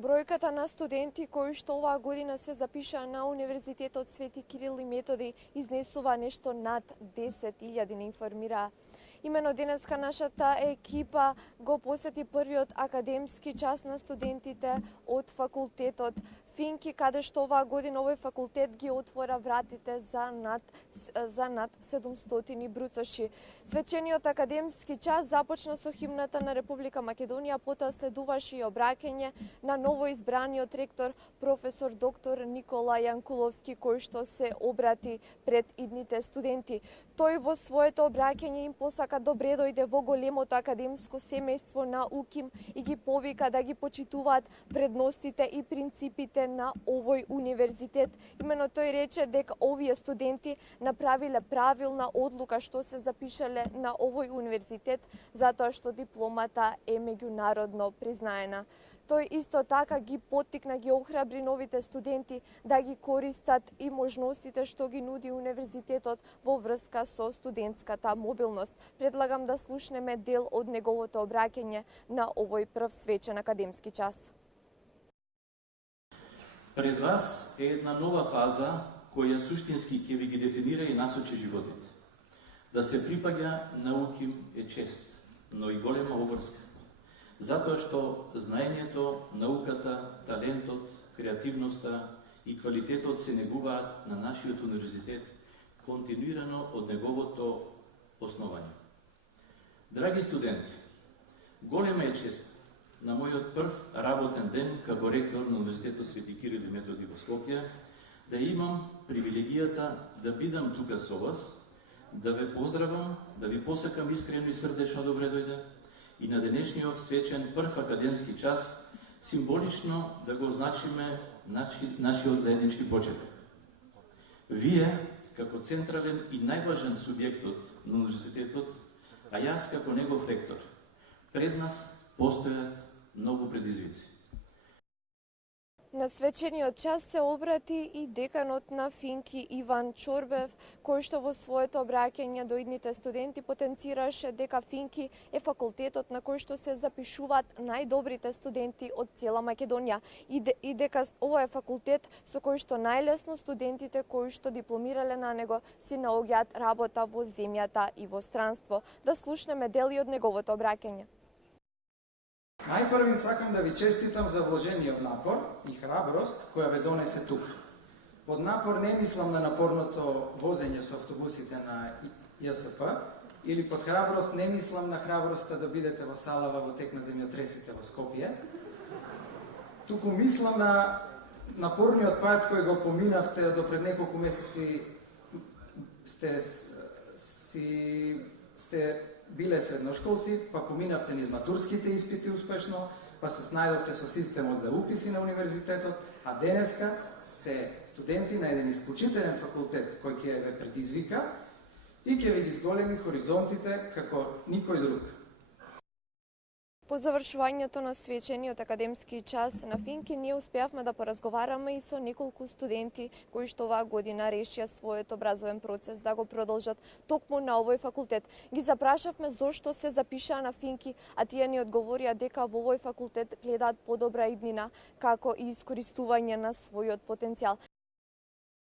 Бројката на студенти кои што оваа година се запишаа на Универзитетот Свети Кирил и Методи изнесува нешто над 10.000, не информираа. Имено денеска нашата екипа го посети првиот академски час на студентите од факултетот Финки, каде што оваа година овој факултет ги отвора вратите за над 700 бруцоши. Свечениот академски час започна со химната на Република Македонија, потоа следуваше и обраќање на новоизбраниот ректор професор доктор Никола Јанкуловски, кој што се обрати пред идните студенти. Тој во своето обраќање им посака добре дојде во големото академско семејство на УКИМ и ги повика да ги почитуваат вредностите и принципите на овој универзитет. Имено тој рече дека овие студенти направиле правилна одлука што се запишале на овој универзитет, затоа што дипломата е меѓународно признаена. Тој исто така ги поттикна, ги охрабри новите студенти да ги користат и можностите што ги нуди универзитетот во врска со студентската мобилност. Предлагам да слушнеме дел од неговото обраќање на овој прв свечен академски час. Пред вас е една нова фаза која суштински ќе ви ги дефинира и насочи животите. Да се припаѓа на УКИМ е чест, но и голема обврска. Затоа што знаењето, науката, талентот, креативноста и квалитетот се негуваат на нашиот универзитет континуирано од неговото основање. Драги студенти, голема е чест на мојот прв работен ден како ректор на Универзитетот Свети Кирил и Методи во Скопје да имам привилегијата да бидам тука со вас, да ве поздравам, да ви посакам искрено и срдечно добре дојде и на денешниот свечен прв академски час символично да го означиме нашиот заеднички почеток. Вие, како централен и најважен субјектот на универзитетот, а јас како негов ректор, пред нас постојат многу предизвици. На свечениот час се обрати и деканот на Финки Иван Чорбев, кој што во своето обраќање до идните студенти потенцираше дека Финки е факултетот на кој што се запишуваат најдобрите студенти од цела Македонија и дека ова е факултет со кој што најлесно студентите кои што дипломирале на него си наоѓаат работа во земјата и во странство. Да слушнеме дели од неговото обраќање. Најпрви сакам да ви честитам за вложениот напор и храброст која ве донесе тук. Под напор не мислам на напорното возење со автобусите на ЈСП или под храброст не мислам на храброста да бидете во Салава во тек на земјотресите во Скопје. Туку мислам на напорниот пат кој го поминавте до пред неколку месеци сте биле средношколци, па поминавте низ матурските испити успешно, па се снајдовте со системот за уписи на универзитетот, а денеска сте студенти на еден исклучителен факултет кој ќе ве предизвика и ќе ви ги зголеми хоризонтите како никој друг. По завршувањето на свечениот академски час на Финки, ние успеавме да поразговараме и со неколку студенти кои што оваа година решија својот образовен процес да го продолжат токму на овој факултет. Ги запрашавме зошто се запишаа на Финки, а тие ни одговорија дека во овој факултет гледаат подобра иднина, како и искористување на својот потенцијал.